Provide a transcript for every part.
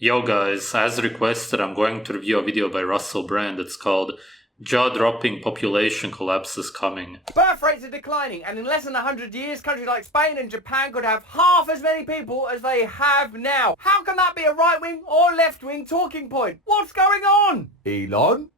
Yo guys, as requested, I'm going to review a video by Russell Brand. It's called Jaw-Dropping Population Collapse is Coming. Birth rates are declining, and in less than 100 years, countries like Spain and Japan could have half as many people as they have now. How can that be a right-wing or left-wing talking point? What's going on? Elon?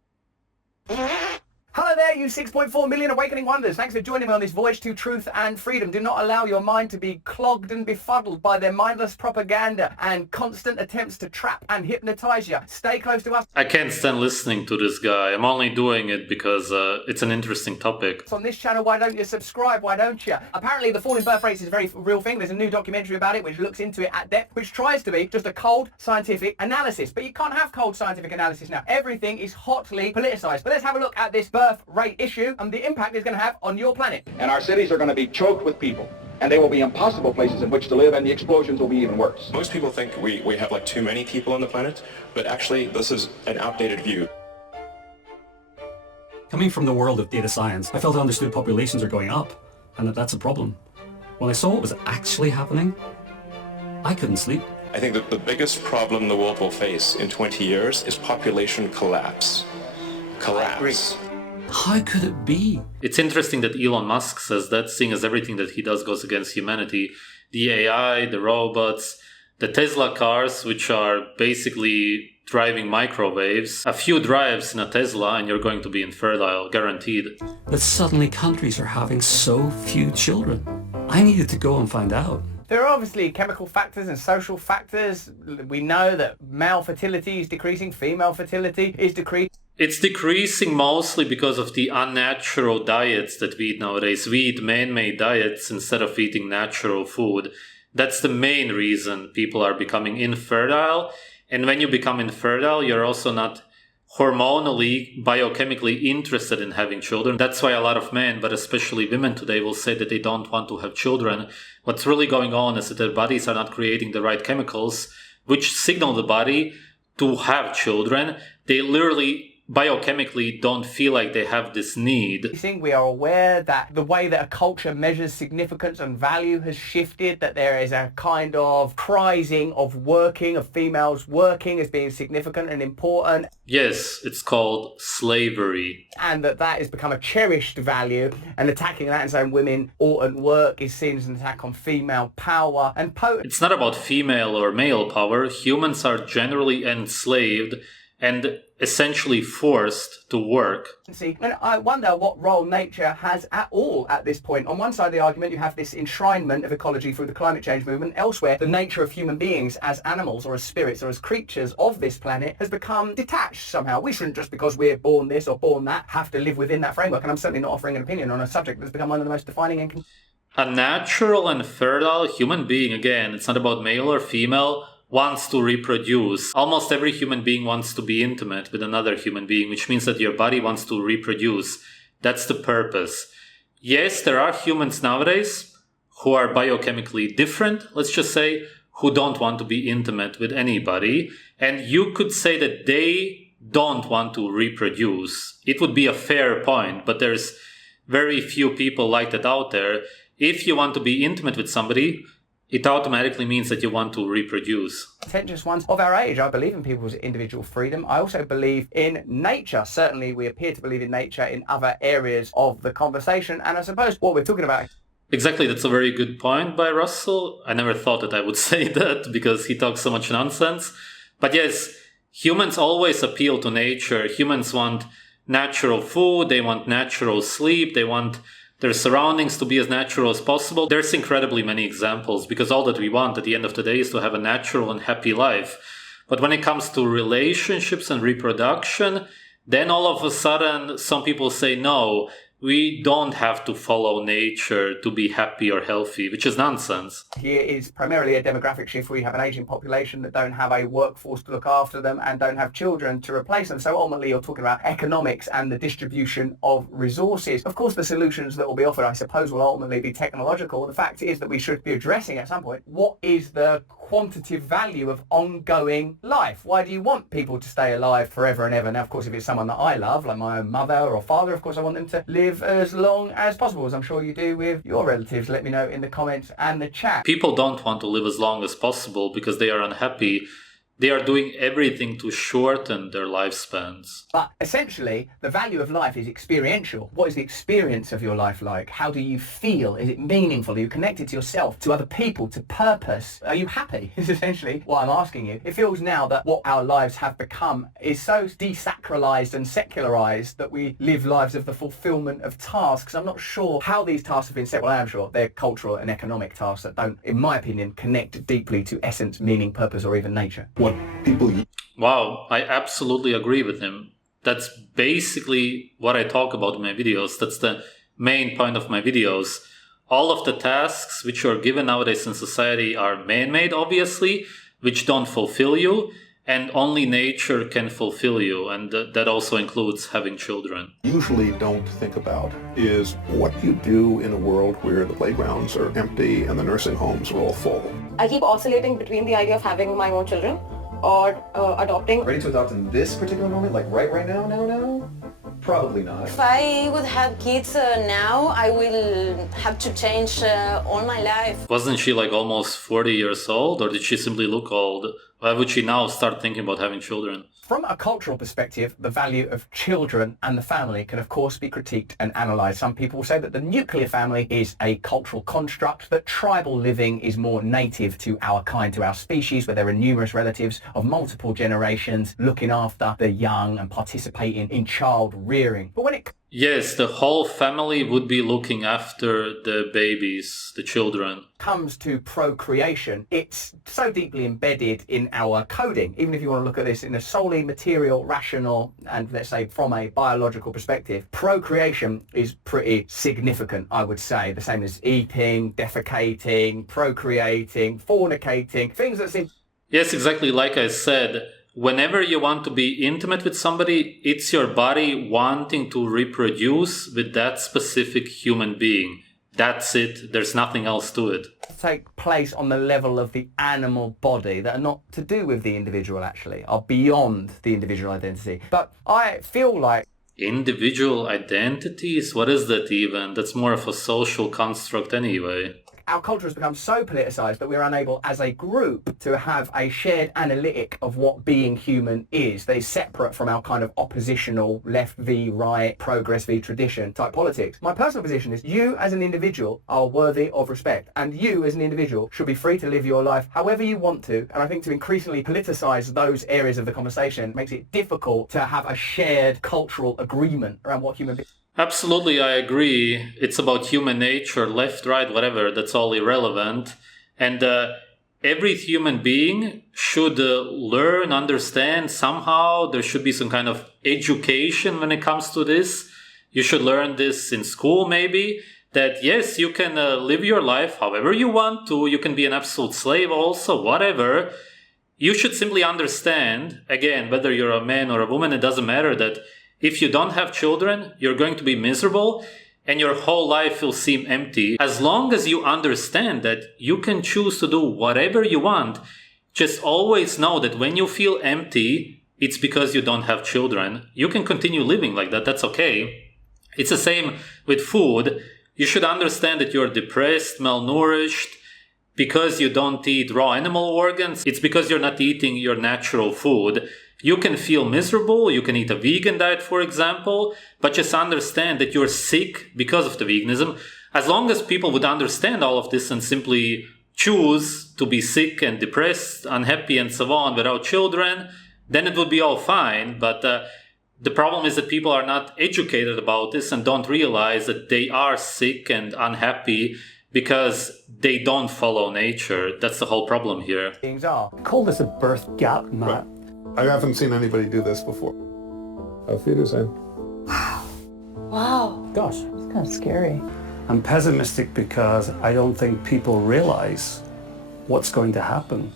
Hello there, you 6.4 million awakening wonders. Thanks for joining me on this voyage to truth and freedom. Do not allow your mind to be clogged and befuddled by their mindless propaganda and constant attempts to trap and hypnotize you. Stay close to us. I can't stand listening to this guy. I'm only doing it because it's an interesting topic. On this channel, why don't you subscribe? Why don't you? Apparently, the fall in birth rates is a very real thing. There's a new documentary about it which looks into it at depth, which tries to be just a cold scientific analysis. But you can't have cold scientific analysis now. Everything is hotly politicized. But let's have a look at this birth rate issue and the impact it's going to have on your planet. And our cities are going to be choked with people, and they will be impossible places in which to live, and the explosions will be even worse. Most people think we have like too many people on the planet, but actually this is an outdated view. Coming from the world of data science, I felt I understood populations are going up, and that's a problem. When I saw what was actually happening, I couldn't sleep. I think that the biggest problem the world will face in 20 years is population collapse. Collapse. How could it be? It's interesting that Elon Musk says that, seeing as everything that he does goes against humanity. The AI, the robots, the Tesla cars, which are basically driving microwaves. A few drives in a Tesla and you're going to be infertile, guaranteed. That suddenly countries are having so few children. I needed to go and find out. There are obviously chemical factors and social factors. We know that male fertility is decreasing, female fertility is decreasing. It's decreasing mostly because of the unnatural diets that we eat nowadays. We eat man-made diets instead of eating natural food. That's the main reason people are becoming infertile. And when you become infertile, you're also not hormonally, biochemically interested in having children. That's why a lot of men, but especially women today, will say that they don't want to have children. What's really going on is that their bodies are not creating the right chemicals, which signal the body to have children. They literally biochemically don't feel like they have this need. I think we are aware that the way that a culture measures significance and value has shifted, that there is a kind of prizing of working, of females working as being significant and important. Yes, it's called slavery. And that has become a cherished value, and attacking that and saying women oughtn't work is seen as an attack on female power and potency. It's not about female or male power. Humans are generally enslaved and essentially forced to work. And I wonder what role nature has at all at this point. On one side of the argument, you have this enshrinement of ecology through the climate change movement. Elsewhere, the nature of human beings as animals or as spirits or as creatures of this planet has become detached somehow. We shouldn't, just because we're born this or born that, have to live within that framework. And I'm certainly not offering an opinion on a subject that's become one of the most defining and... A natural and fertile human being, again, it's not about male or female, wants to reproduce. Almost every human being wants to be intimate with another human being, which means that your body wants to reproduce. That's the purpose. Yes, there are humans nowadays who are biochemically different, let's just say, who don't want to be intimate with anybody. And you could say that they don't want to reproduce. It would be a fair point, but there's very few people like that out there. If you want to be intimate with somebody, it automatically means that you want to reproduce. Contentious ones of our age. I believe in people's individual freedom. I also believe in nature. Certainly, we appear to believe in nature in other areas of the conversation. And I suppose what we're talking about... Exactly, that's a very good point by Russell. I never thought that I would say that because he talks so much nonsense. But yes, humans always appeal to nature. Humans want natural food, they want natural sleep, they want their surroundings to be as natural as possible. There's incredibly many examples because all that we want at the end of the day is to have a natural and happy life. But when it comes to relationships and reproduction, then all of a sudden some people say, no, we don't have to follow nature to be happy or healthy, which is nonsense. Here is primarily a demographic shift where you have an aging population that don't have a workforce to look after them and don't have children to replace them. So ultimately you're talking about economics and the distribution of resources. Of course, the solutions that will be offered, I suppose, will ultimately be technological. The fact is that we should be addressing at some point, what is the quantitative value of ongoing life? Why do you want people to stay alive forever and ever? Now, of course, if it's someone that I love, like my own mother or father, of course, I want them to live as long as possible, as I'm sure you do with your relatives. Let me know in the comments and the chat. People don't want to live as long as possible because they are unhappy they are doing everything to shorten their lifespans. But essentially, the value of life is experiential. What is the experience of your life like? How do you feel? Is it meaningful? Are you connected to yourself, to other people, to purpose? Are you happy? Is essentially what I'm asking you. It feels now that what our lives have become is so desacralized and secularized that we live lives of the fulfillment of tasks. I'm not sure how these tasks have been set. Well, I am sure they're cultural and economic tasks that don't, in my opinion, connect deeply to essence, meaning, purpose, or even nature. What people Wow, I absolutely agree with him. That's basically what I talk about in my videos. That's the main point of my videos. All of the tasks which are given nowadays in society are man-made, obviously, which don't fulfill you, and only nature can fulfill you, and that also includes having children. Usually don't think about is what you do in a world where the playgrounds are empty and the nursing homes are all full. I keep oscillating between the idea of having my own children or adopting. Ready to adopt in this particular moment, like right now? Probably not. If I would have kids now, I will have to change all my life. Wasn't she like almost 40 years old, or did she simply look old? Why would she now start thinking about having children? From a cultural perspective, the value of children and the family can of course be critiqued and analysed. Some people will say that the nuclear family is a cultural construct, that tribal living is more native to our kind, to our species, where there are numerous relatives of multiple generations looking after the young and participating in child rearing. But when it Yes, the whole family would be looking after the babies, the children. comes to procreation, it's so deeply embedded in our coding. Even if you want to look at this in a solely material, rational, and let's say from a biological perspective, procreation is pretty significant, I would say. The same as eating, defecating, procreating, fornicating, things that seem... Yes, exactly like I said. Whenever you want to be intimate with somebody, it's your body wanting to reproduce with that specific human being. That's it. There's nothing else to it. take place on the level of the animal body that are not to do with the individual, actually, are beyond the individual identity. But I feel like Individual identities? What is that even? That's more of a social construct anyway. our culture has become so politicized that we're unable as a group to have a shared analytic of what being human is. That is separate from our kind of oppositional left v right, progress v tradition type politics. My personal position is you as an individual are worthy of respect, and you as an individual should be free to live your life however you want to. And I think to increasingly politicize those areas of the conversation makes it difficult to have a shared cultural agreement around what human beings. Absolutely, I agree. It's about human nature, left, right, whatever. That's all irrelevant. And every human being should learn, understand somehow. There should be some kind of education when it comes to this. You should learn this in school, maybe. That yes, you can live your life however you want to. You can be an absolute slave also, whatever. You should simply understand, again, whether you're a man or a woman, it doesn't matter, that if you don't have children, you're going to be miserable and your whole life will seem empty. As long as you understand that you can choose to do whatever you want, just always know that when you feel empty, it's because you don't have children. You can continue living like that. That's okay. It's the same with food. You should understand that you're depressed, malnourished, because you don't eat raw animal organs. It's because you're not eating your natural food. You can feel miserable, you can eat a vegan diet, for example, but just understand that you're sick because of the veganism. As long as people would understand all of this and simply choose to be sick and depressed, unhappy and so on without children, then it would be all fine. But the problem is that people are not educated about this and don't realize that they are sick and unhappy because they don't follow nature. That's the whole problem here. Beings are. Call this a birth gap, Matt. I haven't seen anybody do this before. Auf Wiedersehen. Wow. Gosh, It's kind of scary. I'm pessimistic because I don't think people realize what's going to happen.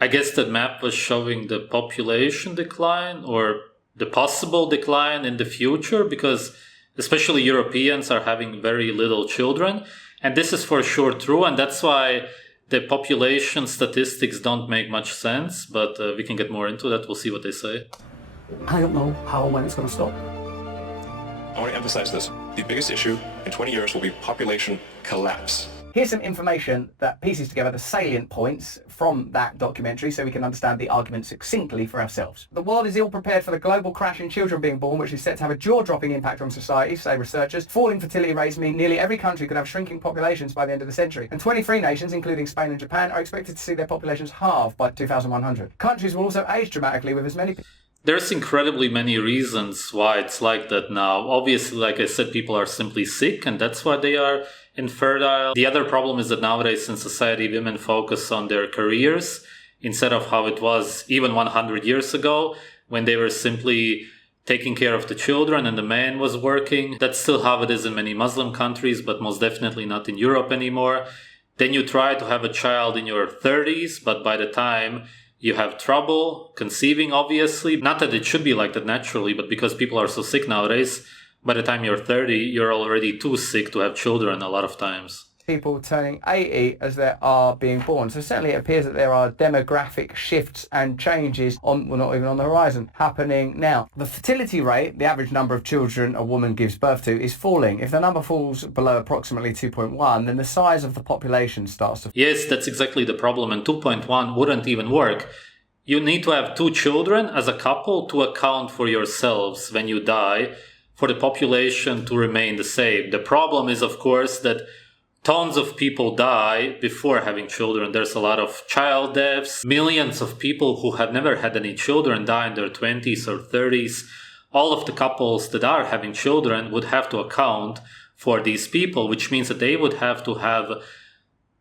I guess that map was showing the population decline or the possible decline in the future, because especially Europeans are having very little children. And this is for sure true, and that's why the population statistics don't make much sense, but we can get more into that. We'll see what they say. I don't know how and when it's going to stop. I want to emphasize this. The biggest issue in 20 years will be population collapse. Here's some information that pieces together the salient points from that documentary so we can understand the argument succinctly for ourselves. The world is ill prepared for the global crash in children being born, which is set to have a jaw-dropping impact on society, say researchers. Falling fertility rates mean nearly every country could have shrinking populations by the end of the century. And 23 nations, including Spain and Japan, are expected to see their populations halve by 2100. Countries will also age dramatically with as many people. There's incredibly many reasons why it's like that now. Obviously, like I said, people are simply sick, and that's why they are infertile. The other problem is that nowadays in society, women focus on their careers instead of how it was even 100 years ago, when they were simply taking care of the children and the man was working. That's still how it is in many Muslim countries, but most definitely not in Europe anymore. Then you try to have a child in your 30s, but by the time you have trouble conceiving, obviously. Not that it should be like that naturally, but because people are so sick nowadays, by the time you're 30, you're already too sick to have children a lot of times. People turning 80 as they are being born. So certainly it appears that there are demographic shifts and changes on, well, not even on the horizon, happening now. The fertility rate, the average number of children a woman gives birth to, is falling. If the number falls below approximately 2.1, then the size of the population starts to... Yes, that's exactly the problem, and 2.1 wouldn't even work. You need to have 2 children as a couple to account for yourselves when you die, for the population to remain the same. The problem is, of course, that tons of people die before having children. There's a lot of child deaths. Millions of people who have never had any children die in their 20s or 30s. All of the couples that are having children would have to account for these people, which means that they would have to have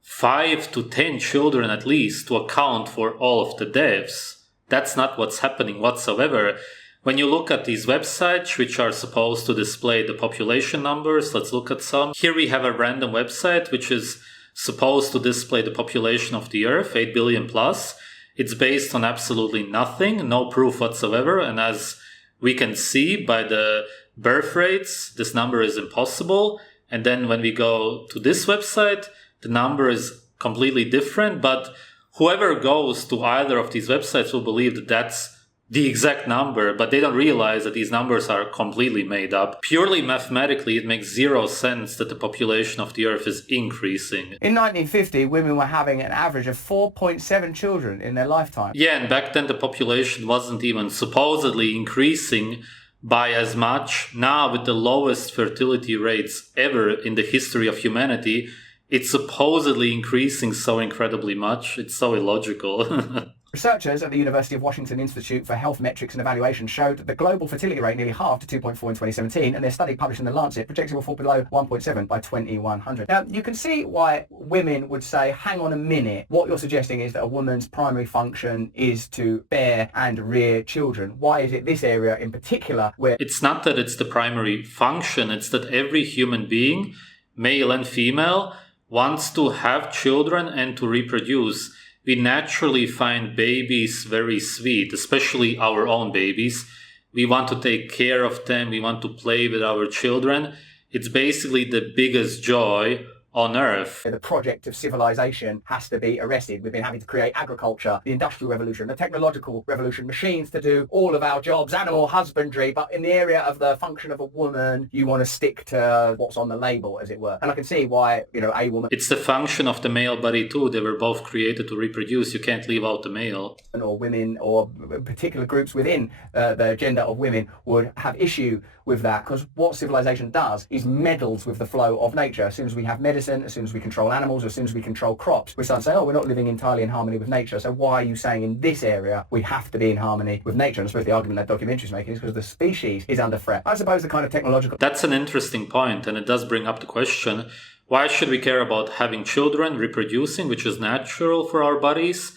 5 to 10 children at least to account for all of the deaths. That's not what's happening whatsoever. When you look at these websites, which are supposed to display the population numbers, let's look at some. Here we have a random website, which is supposed to display the population of the Earth, 8 billion plus. It's based on absolutely nothing, no proof whatsoever. And as we can see by the birth rates, this number is impossible. And then when we go to this website, the number is completely different. But whoever goes to either of these websites will believe that that's the exact number, but they don't realize that these numbers are completely made up. Purely mathematically, it makes zero sense that the population of the Earth is increasing. In 1950, women were having an average of 4.7 children in their lifetime. Yeah, and back then the population wasn't even supposedly increasing by as much. Now, with the lowest fertility rates ever in the history of humanity, it's supposedly increasing so incredibly much. It's so illogical. Researchers at the University of Washington Institute for Health Metrics and Evaluation showed that the global fertility rate nearly halved to 2.4 in 2017, and their study published in The Lancet projected will fall below 1.7 by 2100. Now, you can see why women would say, hang on a minute, what you're suggesting is that a woman's primary function is to bear and rear children. Why is it this area in particular where... It's not that it's the primary function, it's that every human being, male and female, wants to have children and to reproduce. We naturally find babies very sweet, especially our own babies. We want to take care of them. We want to play with our children. It's basically the biggest joy on Earth. The project of civilization has to be arrested. We've been having to create agriculture, the industrial revolution, the technological revolution, machines to do all of our jobs, animal husbandry, but in the area of the function of a woman, you want to stick to what's on the label, as it were. And I can see why, a woman... It's the function of the male body too. They were both created to reproduce. You can't leave out the male. Or women, or particular groups within the gender of women would have issue with that, because what civilization does is meddles with the flow of nature. As soon as we have medicine, as soon as we control animals, as soon as we control crops, we start saying, we're not living entirely in harmony with nature. So why are you saying in this area we have to be in harmony with nature? And I suppose the argument that documentary is making is because the species is under threat. I suppose the kind of technological... That's an interesting point, and it does bring up the question, why should we care about having children, reproducing, which is natural for our bodies?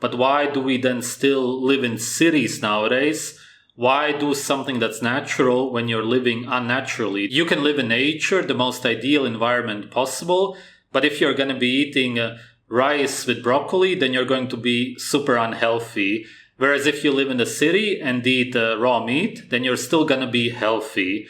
But why do we then still live in cities nowadays? Why do something that's natural when you're living unnaturally? You can live in nature, the most ideal environment possible, but if you're going to be eating rice with broccoli, then you're going to be super unhealthy. Whereas if you live in the city and eat raw meat, then you're still going to be healthy.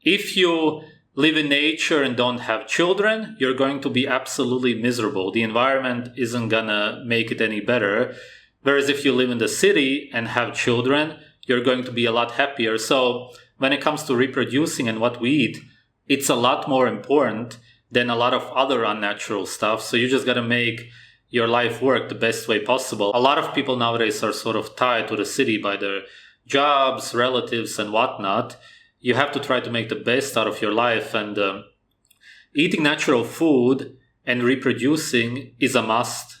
If you live in nature and don't have children, you're going to be absolutely miserable. The environment isn't going to make it any better. Whereas if you live in the city and have children, you're going to be a lot happier. So when it comes to reproducing and what we eat, it's a lot more important than a lot of other unnatural stuff. So you just got to make your life work the best way possible. A lot of people nowadays are sort of tied to the city by their jobs, relatives, and whatnot. You have to try to make the best out of your life, and eating natural food and reproducing is a must.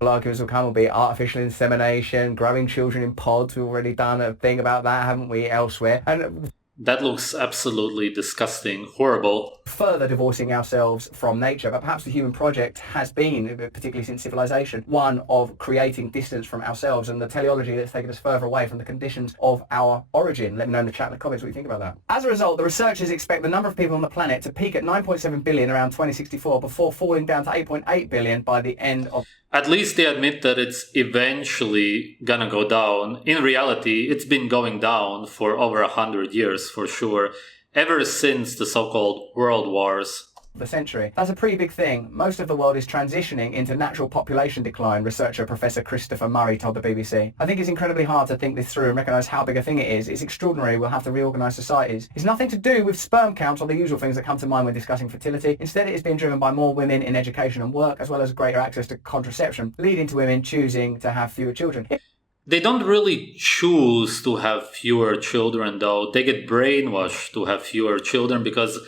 Arguments will come will be artificial insemination, growing children in pods. We've already done a thing about that, haven't we, elsewhere? And that looks absolutely disgusting, horrible. Further divorcing ourselves from nature. But perhaps the human project has been, particularly since civilization, one of creating distance from ourselves and the teleology that's taken us further away from the conditions of our origin. Let me know in the chat in the comments what you think about that. As a result, the researchers expect the number of people on the planet to peak at 9.7 billion around 2064 before falling down to 8.8 billion by the end of... At least they admit that it's eventually gonna go down. In reality, it's been going down for over 100 years for sure, ever since the so-called world wars. The century. That's a pretty big thing. Most of the world is transitioning into natural population decline, researcher Professor Christopher Murray told the BBC. I think it's incredibly hard to think this through and recognise how big a thing it is. It's extraordinary. We'll have to reorganise societies. It's nothing to do with sperm counts or the usual things that come to mind when discussing fertility. Instead, it is being driven by more women in education and work, as well as greater access to contraception, leading to women choosing to have fewer children. They don't really choose to have fewer children, though. They get brainwashed to have fewer children because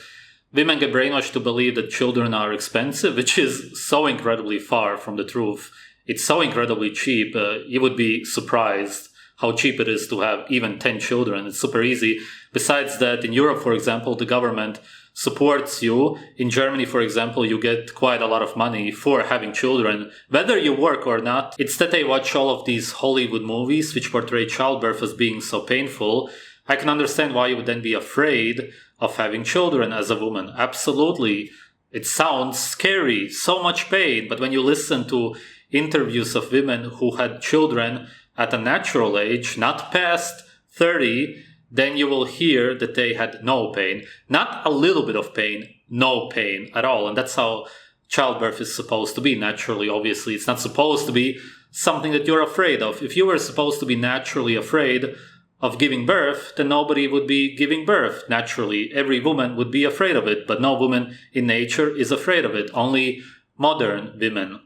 women get brainwashed to believe that children are expensive, which is so incredibly far from the truth. It's so incredibly cheap. You would be surprised how cheap it is to have even 10 children. It's super easy. Besides that, in Europe, for example, the government supports you. In Germany, for example, you get quite a lot of money for having children, whether you work or not. It's that I watch all of these Hollywood movies which portray childbirth as being so painful. I can understand why you would then be afraid of having children as a woman. Absolutely. It sounds scary, so much pain. But when you listen to interviews of women who had children at a natural age, not past 30, then you will hear that they had no pain. Not a little bit of pain, no pain at all. And that's how childbirth is supposed to be naturally. Obviously, it's not supposed to be something that you're afraid of. If you were supposed to be naturally afraid of giving birth, then nobody would be giving birth. Naturally, every woman would be afraid of it, but no woman in nature is afraid of it. Only modern women.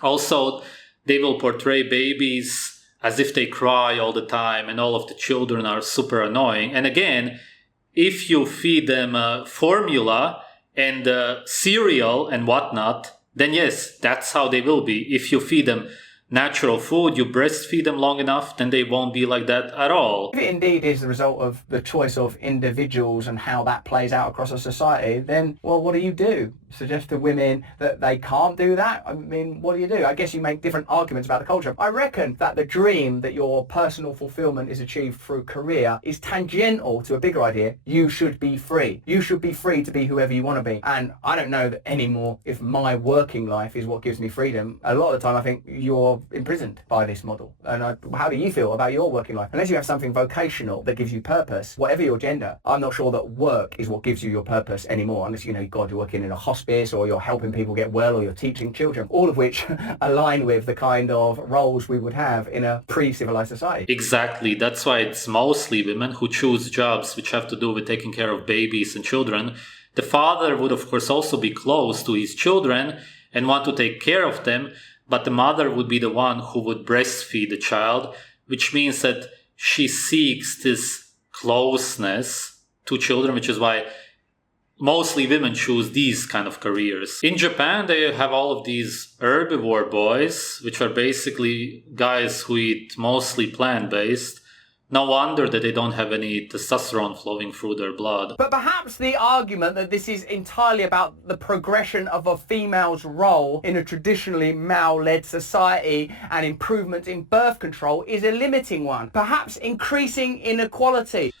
Also, they will portray babies as if they cry all the time and all of the children are super annoying. And again, if you feed them formula and cereal and whatnot, then yes, that's how they will be. If you feed them natural food, you breastfeed them long enough, then they won't be like that at all. If it indeed is the result of the choice of individuals and how that plays out across a society, then, well, what do you do? Suggest to women that they can't do that? I mean, what do you do? I guess you make different arguments about the culture. I reckon that the dream that your personal fulfillment is achieved through career is tangential to a bigger idea. You should be free. You should be free to be whoever you want to be. And I don't know that anymore if my working life is what gives me freedom. A lot of the time I think you're imprisoned by this model. And how do you feel about your working life? Unless you have something vocational that gives you purpose, whatever your gender, I'm not sure that work is what gives you your purpose anymore. Unless, you know, God, you're working in a hospital, or you're helping people get well, or you're teaching children, all of which align with the kind of roles we would have in a pre-civilized society. Exactly. That's why it's mostly women who choose jobs which have to do with taking care of babies and children. The father would, of course, also be close to his children and want to take care of them, but the mother would be the one who would breastfeed the child, which means that she seeks this closeness to children, which is why mostly women choose these kind of careers. In Japan, they have all of these herbivore boys, which are basically guys who eat mostly plant-based. No wonder that they don't have any testosterone flowing through their blood. But perhaps the argument that this is entirely about the progression of a female's role in a traditionally male-led society and improvement in birth control is a limiting one. Perhaps increasing inequality.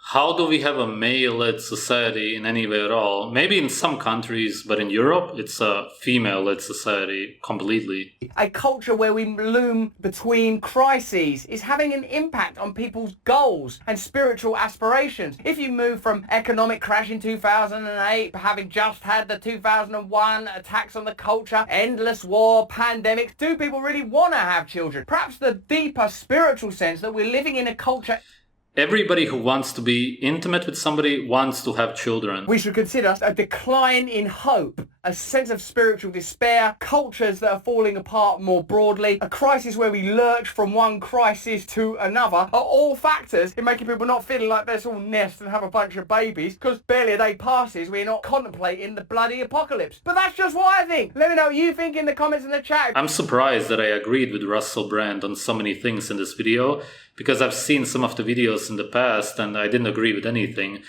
How do we have a male-led society in any way at all? Maybe in some countries, but in Europe, it's a female-led society completely. A culture where we loom between crises is having an impact on people's goals and spiritual aspirations. If you move from economic crash in 2008, having just had the 2001 attacks on the culture, endless war, pandemics, do people really want to have children? Perhaps the deeper spiritual sense that we're living in a culture... Everybody who wants to be intimate with somebody wants to have children. We should consider a decline in hope, a sense of spiritual despair, cultures that are falling apart more broadly, a crisis where we lurch from one crisis to another, are all factors in making people not feeling like they're all nest and have a bunch of babies, because barely a day passes we're not contemplating the bloody apocalypse. But that's just what I think. Let me know what you think in the comments in the chat. I'm surprised that I agreed with Russell Brand on so many things in this video, because I've seen some of the videos in the past and I didn't agree with anything.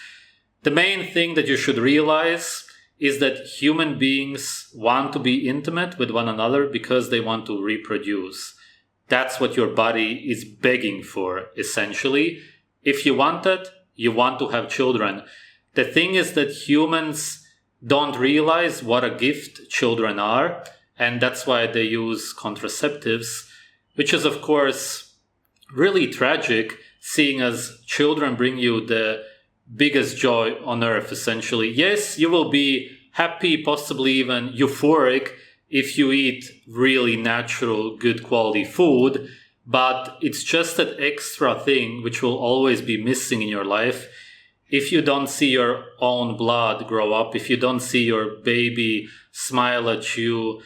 The main thing that you should realize is that human beings want to be intimate with one another because they want to reproduce. That's what your body is begging for, essentially. If you want it, you want to have children. The thing is that humans don't realize what a gift children are, and that's why they use contraceptives, which is, of course, really tragic, seeing as children bring you the biggest joy on earth, essentially. Yes, you will be happy, possibly even euphoric, if you eat really natural, good quality food, but it's just that extra thing which will always be missing in your life. If you don't see your own blood grow up, if you don't see your baby smile at you,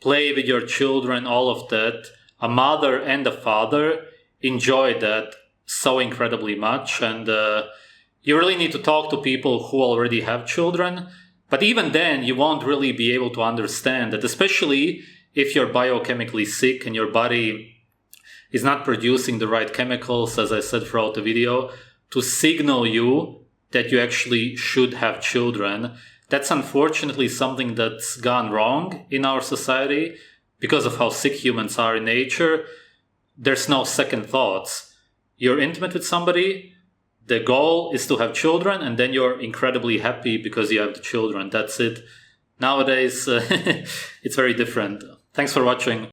play with your children, all of that, a mother and a father enjoy that so incredibly much. And you really need to talk to people who already have children. But even then, you won't really be able to understand that, especially if you're biochemically sick and your body is not producing the right chemicals, as I said throughout the video, to signal you that you actually should have children. That's unfortunately something that's gone wrong in our society because of how sick humans are in nature. There's no second thoughts. You're intimate with somebody, the goal is to have children, and then you're incredibly happy because you have the children. That's it. Nowadays, it's very different. Thanks for watching.